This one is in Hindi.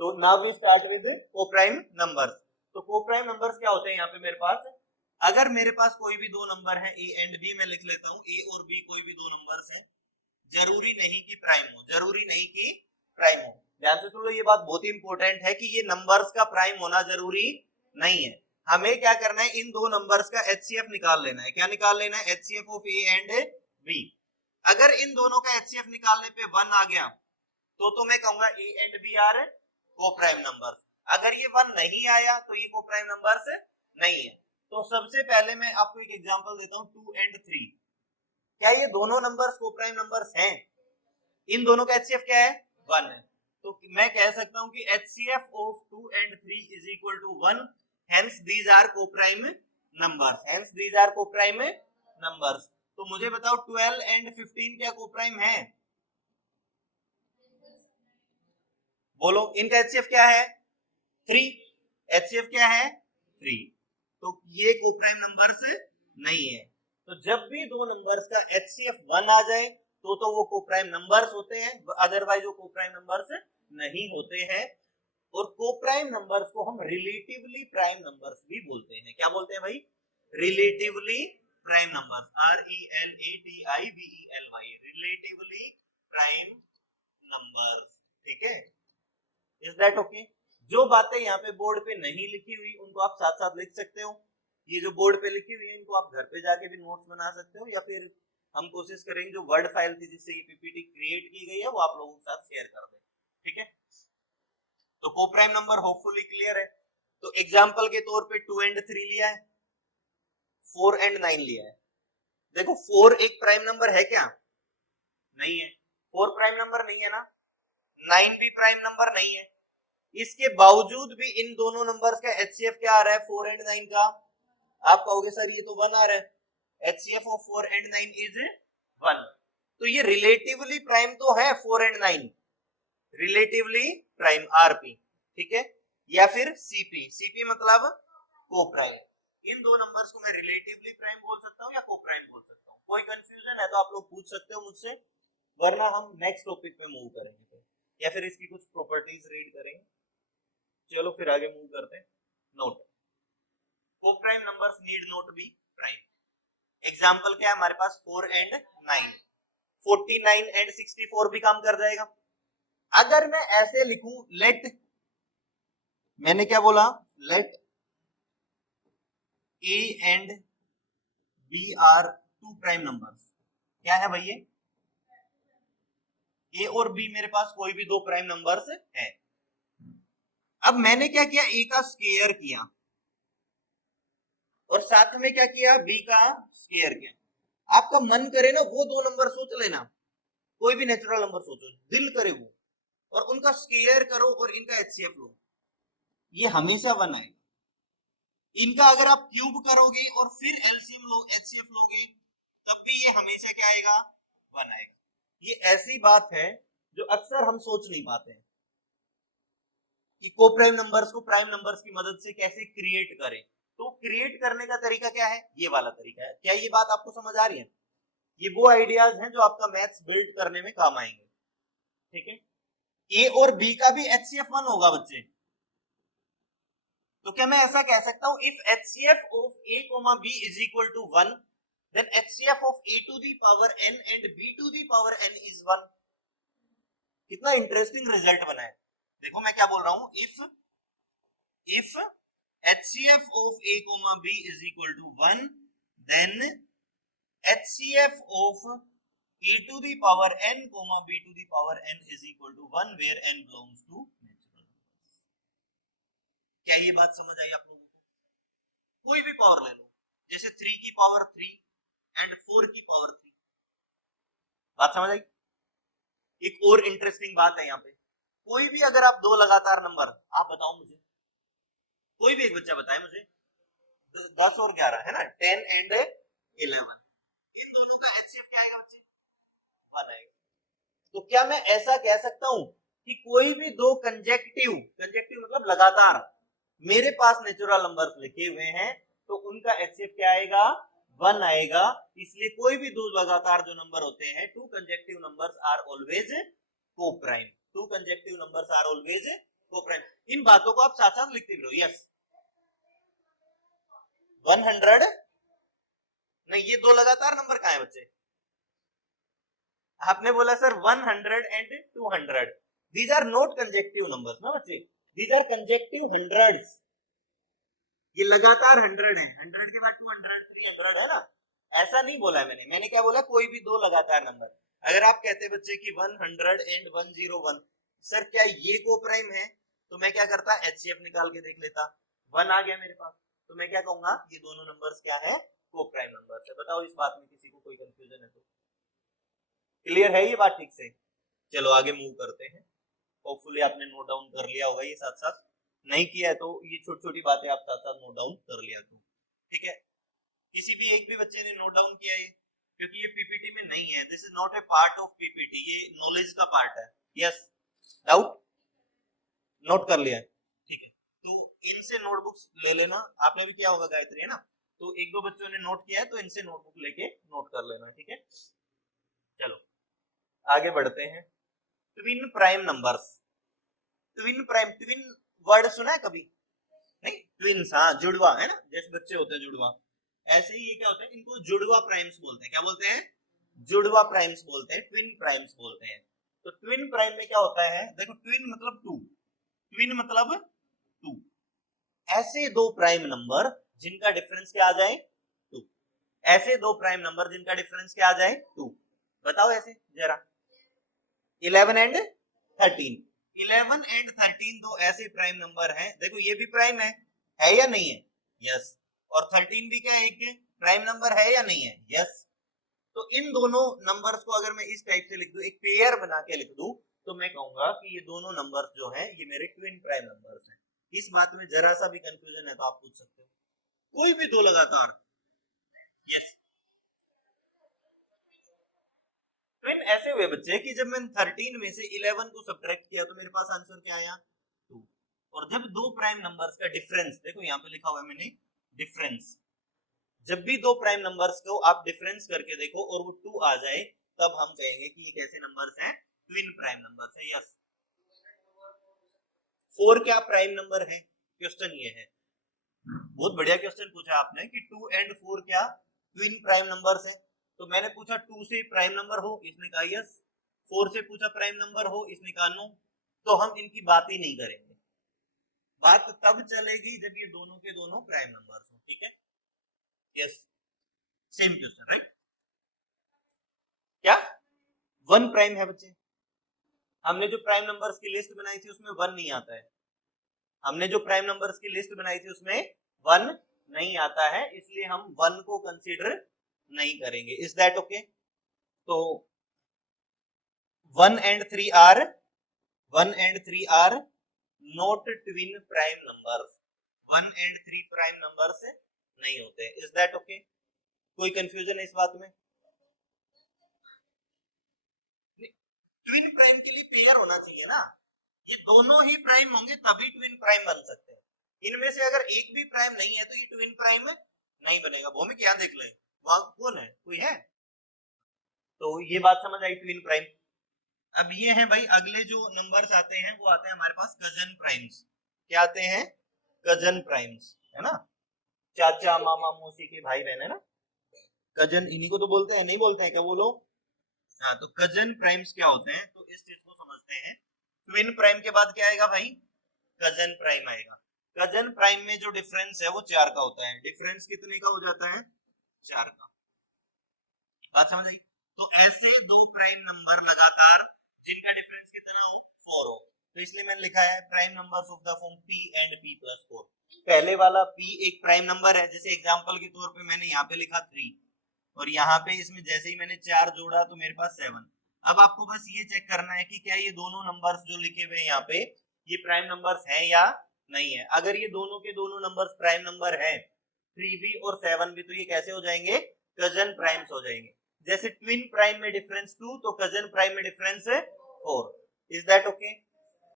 तो now we start with coprime numbers. तो कोप्राइम नंबर्स क्या होते हैं यहाँ पे मेरे पास, अगर मेरे पास कोई भी दो नंबर है ए एंड बी, मैं लिख लेता हूँ ए और बी कोई भी दो नंबर्स हैं, जरूरी नहीं कि प्राइम हो, जरूरी नहीं कि प्राइम हो। ध्यान से सुन लो, ये बात बहुत ही इंपॉर्टेंट है कि ये नंबर्स का प्राइम होना जरूरी नहीं है। हमें क्या करना है, इन दो नंबर्स का एचसीएफ निकाल लेना है। क्या निकाल लेना है, HCF of A and B. अगर इन दोनों का एचसीएफ निकालने पे 1 आ गया तो मैं कहूंगा A and B are coprime numbers. अगर ये 1 नहीं आया तो ये कोप्राइम नंबर्स नहीं है। तो सबसे पहले मैं आपको एक एग्जांपल देता हूं, 2 एंड 3। क्या ये दोनों नंबर्स कोप्राइम नंबर्स हैं? इन दोनों का एचसीएफ क्या है, 1 है। तो मैं कह सकता हूं कि HCF of 2 and 3 is equal to 1, hence these are coprime numbers, hence these are coprime numbers. तो मुझे बताओ 12 एंड 15 क्या कोप्राइम है? बोलो, इनका एचसीएफ क्या है, 3। एचसीएफ क्या है, 3। तो ये कोप्राइम नंबर्स नहीं है। तो जब भी दो नंबर्स का एचसीएफ 1 आ जाए तो वो कोप्राइम नंबर्स होते हैं, अदरवाइज वो कोप्राइम नंबर्स नहीं होते हैं। और कोप्राइम नंबर्स को हम रिलेटिवली प्राइम नंबर्स भी बोलते हैं। क्या बोलते हैं भाई, relatively prime numbers, RELATIVELY, relatively prime numbers. ठीक है, इज दैट ओके? जो बातें यहाँ पे बोर्ड पे नहीं लिखी हुई उनको आप साथ साथ लिख सकते हो। ये जो बोर्ड पे लिखी हुई है इनको आप घर पे जाके भी नोट्स बना सकते हो, या फिर हम कोशिश करेंगे जो वर्ड फाइल थी जिससे ये पीपीटी क्रिएट की गई है वो आप लोगों के साथ शेयर कर दें। ठीक है, तो कोप्राइम नंबर होपफुली क्लियर है। तो एग्जांपल के तौर पे 2 एंड 3 लिया है, 4 एंड 9 लिया है। देखो 4 एक प्राइम नंबर है क्या? नहीं है, 4 प्राइम नंबर नहीं है ना, 9 भी प्राइम नंबर नहीं है। इसके बावजूद भी इन दोनों नंबर्स का एचसीएफ क्या आ रहा है 4 एंड 9 का? आप कहोगे सर ये तो 1 आ रहा है, एचसीएफ ऑफ 4 एंड 9 इज 1। तो ये रिलेटिवली प्राइम तो है 4 एंड 9, रिलेटिवली प्राइम आरपी। ठीक है, या फिर सीपी, सीपी मतलब कोप्राइम। इन दो नंबर्स को मैं रिलेटिवली प्राइम बोल सकता हूं या कोप्राइम बोल सकता हूं। कोई कंफ्यूजन है तो आप लोग पूछ सकते हो मुझसे, वरना हम नेक्स्ट टॉपिक पे मूव करेंगे या फिर इसकी कुछ प्रॉपर्टीज रीड करेंगे। चलो फिर आगे मूव करते हैं। Note, coprime numbers need not be prime. Example क्या है हमारे पास, 4 एंड 9, 49 एंड 64 भी काम कर जाएगा। अगर मैं ऐसे लिखूं, लेट, मैंने क्या बोला, let A and B are 2 prime numbers. क्या है भाई, ये ए और बी मेरे पास कोई भी दो प्राइम नंबर्स है। अब मैंने क्या किया, ए का स्क्वायर किया और साथ में क्या किया, बी का स्क्वायर किया। आपका मन करे ना वो दो नंबर सोच लेना, कोई भी नेचुरल नंबर सोचो, दिल करे वो, और उनका स्क्वायर करो और इनका एचसीएफ लो, ये हमेशा 1 आएगा। इनका अगर आप क्यूब करोगे और फिर एलसीएम लो, एचसीएफ लोगे, तब भी ये हमेशा क्या आएगा, 1 आएगा। ये ऐसी बात है जो अक्सर हम सोच नहीं पाते हैं कि कोप्राइम नंबर्स को प्राइम नंबर्स की मदद से कैसे क्रिएट करें। तो क्रिएट करने का तरीका क्या है, ये वाला तरीका है। क्या ये बात आपको समझ आ रही है? ये वो आइडियाज हैं जो आपका मैथ्स बिल्ड करने में काम आएंगे। ठीक है, ए और बी का भी एचसीएफ 1 होगा बच्चे। तो क्या मैं ऐसा कह सकता हूं, if HCF of A comma B is equal to 1, then HCF of A to the power n and b to the power n is 1। कितना इंटरेस्टिंग रिजल्ट बना है। देखो मैं क्या बोल रहा हूं, if HCF of A, B is equal to 1, then HCF of A to the power n, B to the power n is equal to 1, where n belongs to natural numbers। क्या ये बात समझ आई आप लोगों को? कोई भी पावर ले लो, जैसे 3 की पावर 3 एंड 4 की पावर 3। बात समझ आई? एक और इंटरेस्टिंग बात है यहाँ पे, कोई भी अगर आप दो लगातार नंबर, आप बताओ मुझे, कोई भी एक बच्चा बताए मुझे, 10 और 11 है ना, 10 एंड 11, इन दोनों का एचसीएफ क्या आएगा बच्चे, 1 आएगा। तो क्या मैं ऐसा कह सकता हूं कि कोई भी दो कंजेक्टिव मतलब लगातार मेरे पास नेचुरल नंबर्स लिखे हुए हैं तो उनका एचसीएफ क्या आएगा, 1 आएगा। इसलिए कोई भी दो लगातार जो नंबर होते हैं, 2 consecutive numbers are always coprime, 2 consecutive numbers are always coprime. इन बातों को आप साथ साथ लिखते भी रहो। यस 100 नहीं, ये दो लगातार नंबर कहाँ है बच्चे? आपने बोला sir 100 and 200, these are not consecutive numbers ना बच्चे, दीज आर कंजेक्टिव हंड्रेड्स। ये लगातार 100 है, 100 के बाद 200 300 है ना, ऐसा नहीं बोला मैंने। मैंने क्या बोला? कोई भी दो लगातार नंबर। अगर आप कहते बच्चे कि 100 एंड 101, सर क्या ये कोप्राइम है? तो मैं क्या करता, HCF निकाल के देख लेता, 1 आ गया मेरे पास, तो मैं क्या कहूंगा, ये दोनों नंबर्स क्या है? कोप्राइम नंबर्स है। बताओ इस बात में किसी को कोई कंफ्यूजन है तो? क्लियर है ये बात ठीक से? चलो आगे मूव करते हैं। होपफुली आपने नोट डाउन कर लिया होगा ये साथ साथ, नहीं किया है तो ये छोटी छोटी बातें आप साथ साथ नोट डाउन कर लिया करो, ठीक है? किसी भी एक भी बच्चे ने नोट डाउन किया है? क्योंकि ये पीपीटी में नहीं है, this is not a part of PPT, ये नॉलेज का पार्ट है। Yes, doubt? नोट कर लिया, ठीक है? तो इनसे नोटबुक्स ले लेना, आपने भी किया होगा गायत्री, है ना? तो एक दो बच्चों ने नोट किया है तो इनसे नोटबुक लेके नोट कर लेना, ठीक है? चलो आगे बढ़ते हैं। Twin prime numbers. Twin prime, twin word सुना है कभी? नहीं, ट्विन्स, हाँ जुड़वा, है ना, जैसे बच्चे होते हैं जुड़वा, ऐसे ही ये क्या होता है, इनको जुड़वा प्राइम्स बोलते हैं। क्या बोलते हैं? जुड़वा प्राइम्स बोलते हैं, ट्विन प्राइम्स बोलते हैं। तो ट्विन प्राइम में क्या होता है? देखो, ट्विन मतलब टू, ट्विन मतलब टू, ऐसे दो प्राइम नंबर जिनका डिफरेंस क्या आ जाए? टू। ऐसे दो प्राइम नंबर जिनका डिफरेंस क्या आ जाए? टू। बताओ ऐसे जरा। 11 एंड 13, 11 एंड 13 दो ऐसे प्राइम नंबर हैं। देखो ये भी प्राइम है या नहीं है? यस। और 13 भी क्या एक प्राइम नंबर है या नहीं है? यस। तो इन दोनों नंबर्स को अगर मैं इस टाइप से लिख दूं, एक पेयर बना के लिख दूं, तो मैं कहूंगा कि ये दोनों नंबर्स जो हैं ये मेरे ट्विन प्राइम नंबर्स हैं। इस बात में जरा सा भी कंफ्यूजन है तो आप पूछ सकते हो, कोई भी दो लगातार। यस, ट्विन ऐसे हुए बच्चे कि जब मैंने 13 में से 11 को सब्ट्रैक्ट किया तो मेरे पास आंसर क्या आया? 2। और जब दो प्राइम नंबर्स का डिफरेंस, देखो यहाँ पे लिखा हुआ है मैंने डिफरेंस, जब भी दो प्राइम नंबर्स को आप डिफरेंस करके देखो और वो 2 आ जाए, तब हम कहेंगे कि ये कैसे नंबर्स हैं? ट्विन प्राइम नंबर्स है। यस। 4 क्या प्राइम नंबर है? क्वेश्चन ये है, बहुत बढ़िया क्वेश्चन पूछा आपने कि 2 एंड 4 क्या ट्विन प्राइम नंबर्स हैं। तो मैंने पूछा 2 से प्राइम नंबर हो, इसने कहा यस। 4 से पूछा प्राइम नंबर हो, इसने कहा नो। तो हम इनकी बात ही नहीं करेंगे, बात तब चलेगी जब ये दोनों के दोनों प्राइम नंबर्स हो, ठीक है? Yes, same question, right? क्या 1 प्राइम है बच्चे? हमने जो प्राइम नंबर्स की लिस्ट बनाई थी उसमें 1 नहीं आता है। हमने जो प्राइम नंबर्स की लिस्ट बनाई थी उसमें 1 नहीं आता है, इसलिए हम 1 को कंसीडर नहीं करेंगे। Is that okay? तो 1 एंड 3 are not twin prime numbers. 1 एंड 3 प्राइम नंबर्स नहीं होते। Is that okay? कोई कंफ्यूजन है इस बात में? ट्विन प्राइम के लिए पेयर होना चाहिए ना, ये दोनों ही प्राइम होंगे तभी ट्विन प्राइम बन सकते हैं। इनमें से अगर एक भी प्राइम नहीं है तो ये ट्विन प्राइम नहीं बनेगा। भौमिक यहाँ देख ले, वहां कौन है? कोई है? तो ये बात समझ आई, ट्विन प्राइम। अब ये है भाई, अगले जो नंबर्स आते हैं वो आते हैं हमारे पास कजन प्राइम्स। क्या आते हैं? कजन प्राइम्स, है ना? चाचा मामा मौसी के भाई बहन, है ना? कजन इन्हीं को तो बोलते हैं, नहीं बोलते हैं क्या वो लोग? हाँ, तो कजन प्राइम्स क्या होते हैं, तो इस चीज को समझते हैं। ट्विन प्राइम के बाद क्या आएगा भाई? कजन प्राइम आएगा। कजन प्राइम में जो डिफरेंस है वो 4 का होता है। डिफरेंस कितने का हो जाता है? 4 का। बात समझ आई? तो ऐसे दो प्राइम नंबर लगातार जिनका डिफरेंस कितना हो? 4 हो, तो इसलिए मैंने लिखा है prime numbers of the form p and p plus 4। पहले वाला p एक प्राइम नंबर है, जैसे एग्जांपल के तौर पे मैंने यहाँ पे लिखा 3, और यहाँ पे इसमें जैसे ही मैंने 4 जोड़ा तो मेरे पास 7। अब आपको बस ये चेक करना है कि क्या ये दोनों नंबर्स जो लिखे हुए हैं यहाँ पे ये प्राइम नंबर्स हैं या नहीं है। अगर ये दोनों के दोनों नंबर्स प्राइम नंबर हैं, 3 भी और 7 भी, तो ये कैसे हो जाएंगे? कजन प्राइम्स हो जाएंगे। जैसे ट्विन प्राइम में डिफरेंस 2 तो कजन प्राइम में डिफरेंस 4। Is that okay?